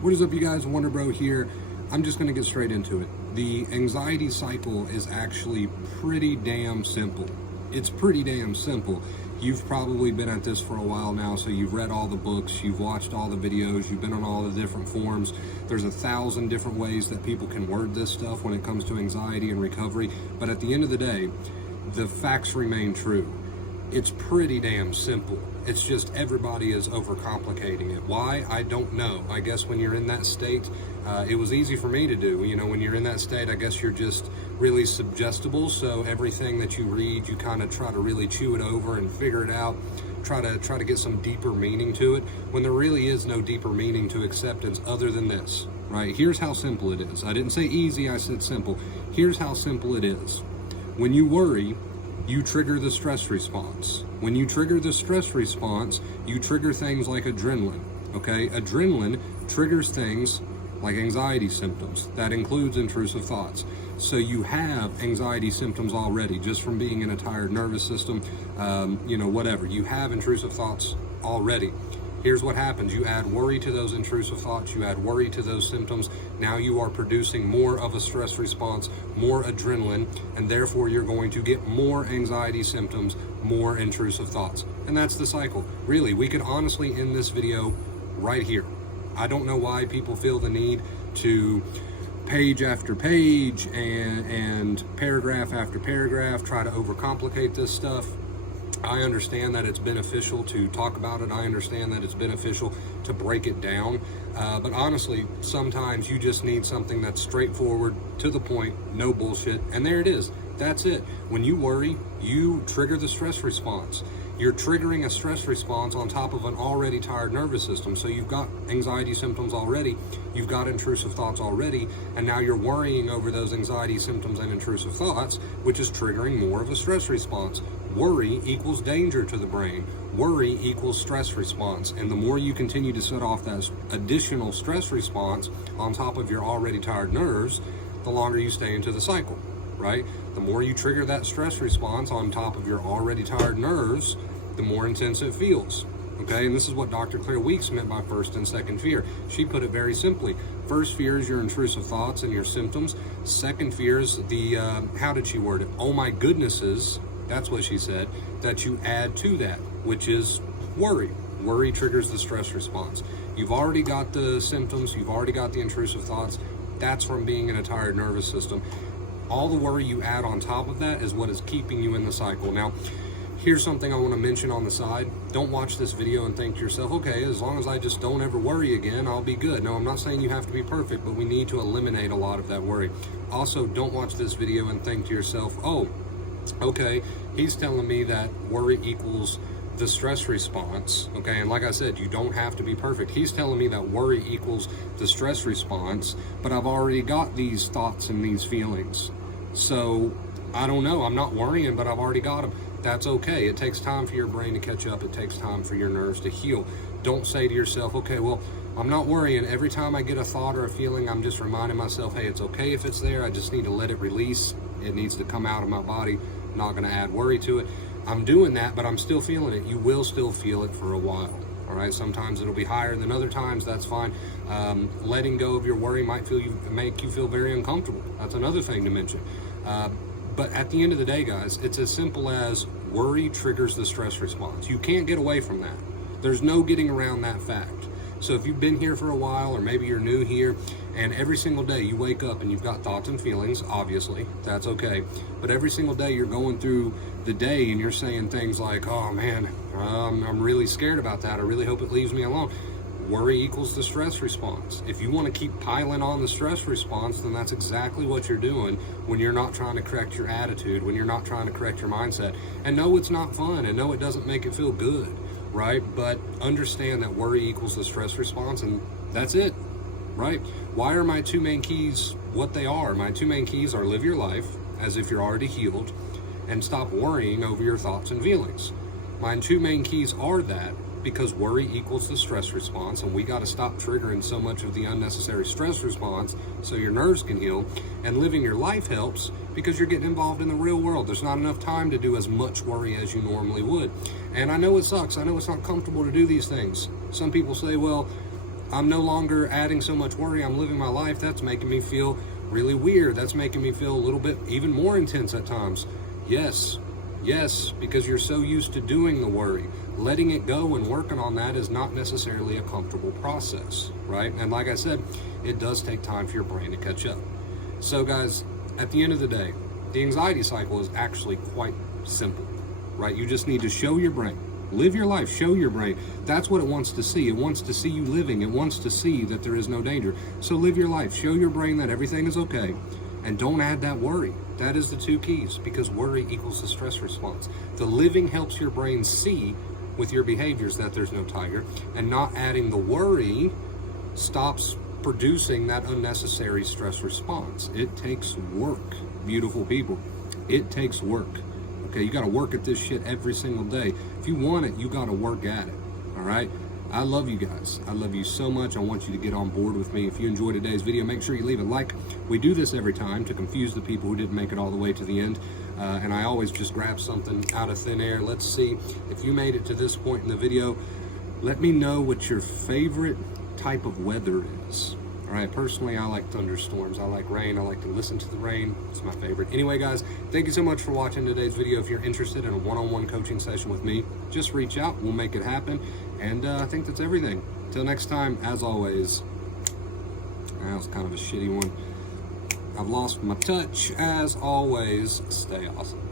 What is up, you guys? Wonder Bro here. I'm just going to get straight into it. The anxiety cycle is actually pretty damn simple. It's pretty damn simple. You've probably been at this for a while now, so you've read all the books, you've watched all the videos, you've been on all the different forums. There's 1,000 different ways that people can word this stuff when it comes to anxiety and recovery. But at the end of the day, the facts remain true. It's pretty damn simple. It's just everybody is overcomplicating it. Why? I don't know. I guess when you're in that state, it was easy for me to do. You know, when you're in that state, I guess you're just really suggestible. So everything that you read, you kind of try to really chew it over and figure it out. Try to get some deeper meaning to it, when there really is no deeper meaning to acceptance other than this, right? Here's how simple it is. I didn't say easy, I said simple. Here's how simple it is. When you worry, you trigger the stress response. When you trigger the stress response, you trigger things like adrenaline, okay? Adrenaline triggers things like anxiety symptoms. That includes intrusive thoughts. So you have anxiety symptoms already just from being in a tired nervous system, whatever. You have intrusive thoughts already. Here's what happens. You add worry to those intrusive thoughts, you add worry to those symptoms. Now you are producing more of a stress response, more adrenaline, and therefore you're going to get more anxiety symptoms, more intrusive thoughts. And that's the cycle. Really, we could honestly end this video right here. I don't know why people feel the need to page after page and paragraph after paragraph try to overcomplicate this stuff. I understand that it's beneficial to talk about it. I understand that it's beneficial to break it down. But honestly, sometimes you just need something that's straightforward, to the point, no bullshit. And there it is. That's it. When you worry, you trigger the stress response. You're triggering a stress response on top of an already tired nervous system. So you've got anxiety symptoms already, you've got intrusive thoughts already, and now you're worrying over those anxiety symptoms and intrusive thoughts, which is triggering more of a stress response. Worry equals danger to the brain. Worry equals stress response. And the more you continue to set off that additional stress response on top of your already tired nerves, the longer you stay into the cycle, right? The more you trigger that stress response on top of your already tired nerves, the more intense it feels. Okay, and this is what Dr. Claire Weeks meant by first and second fear. She put it very simply. First fear is your intrusive thoughts and your symptoms. Second fear is the, how did she word it? Oh my goodnesses, that's what she said, that you add to that, which is worry. Worry triggers the stress response. You've already got the symptoms, you've already got the intrusive thoughts. That's from being in a tired nervous system. All the worry you add on top of that is what is keeping you in the cycle. Now, here's something I want to mention on the side. Don't watch this video and think to yourself, okay, as long as I just don't ever worry again, I'll be good. No, I'm not saying you have to be perfect, but we need to eliminate a lot of that worry. Also, don't watch this video and think to yourself, oh, okay, he's telling me that worry equals the stress response, okay? And like I said, you don't have to be perfect. He's telling me that worry equals the stress response, but I've already got these thoughts and these feelings. So I don't know, I'm not worrying, but I've already got them. That's okay. It takes time for your brain to catch up. It takes time for your nerves to heal. Don't say to yourself, okay, well, I'm not worrying. Every time I get a thought or a feeling, I'm just reminding myself, hey, it's okay if it's there. I just need to let it release. It needs to come out of my body. I'm not going to add worry to it. I'm doing that, but I'm still feeling it. You will still feel it for a while. All right. Sometimes it'll be higher than other times. That's fine. Letting go of your worry might make you feel very uncomfortable. That's another thing to mention. But at the end of the day, guys, it's as simple as worry triggers the stress response. You can't get away from that. There's no getting around that fact. So if you've been here for a while, or maybe you're new here, and every single day you wake up and you've got thoughts and feelings, obviously, that's okay. But every single day you're going through the day and you're saying things like, oh man, I'm really scared about that. I really hope it leaves me alone. Worry equals the stress response. If you want to keep piling on the stress response, then that's exactly what you're doing when you're not trying to correct your attitude, when you're not trying to correct your mindset. And no, it's not fun, and no, it doesn't make it feel good, right? But understand that worry equals the stress response, and that's it, right? Why are my two main keys what they are? My two main keys are live your life as if you're already healed, and stop worrying over your thoughts and feelings. My two main keys are that, because worry equals the stress response, and we got to stop triggering so much of the unnecessary stress response so your nerves can heal. And living your life helps because you're getting involved in the real world. There's not enough time to do as much worry as you normally would. And I know it sucks. I know it's not comfortable to do these things. Some people say, well, I'm no longer adding so much worry. I'm living my life. That's making me feel really weird. That's making me feel a little bit even more intense at times. Yes, yes, because you're so used to doing the worry. Letting it go and working on that is not necessarily a comfortable process, right? And like I said, it does take time for your brain to catch up. So guys, at the end of the day, the anxiety cycle is actually quite simple, right? You just need to show your brain. Live your life, show your brain. That's what it wants to see. It wants to see you living. It wants to see that there is no danger. So live your life, show your brain that everything is okay, and don't add that worry. That is the two keys, because worry equals the stress response. The living helps your brain see with your behaviors that there's no tiger, and not adding the worry stops producing that unnecessary stress response. It takes work, beautiful people. It takes work. Okay, you got to work at this shit every single day. If you want it, you got to work at it. All right? I love you guys. I love you so much. I want you to get on board with me. If you enjoyed today's video, make sure you leave a like. We do this every time to confuse the people who didn't make it all the way to the end. And I always just grab something out of thin air. Let's see if you made it to this point in the video. Let me know what your favorite type of weather is. All right, personally, I like thunderstorms. I like rain. I like to listen to the rain. It's my favorite. Anyway, guys, thank you so much for watching today's video. If you're interested in a one-on-one coaching session with me, just reach out. We'll make it happen. And I think that's everything. Till next time, as always, that was kind of a shitty one. I've lost my touch. As always, stay awesome.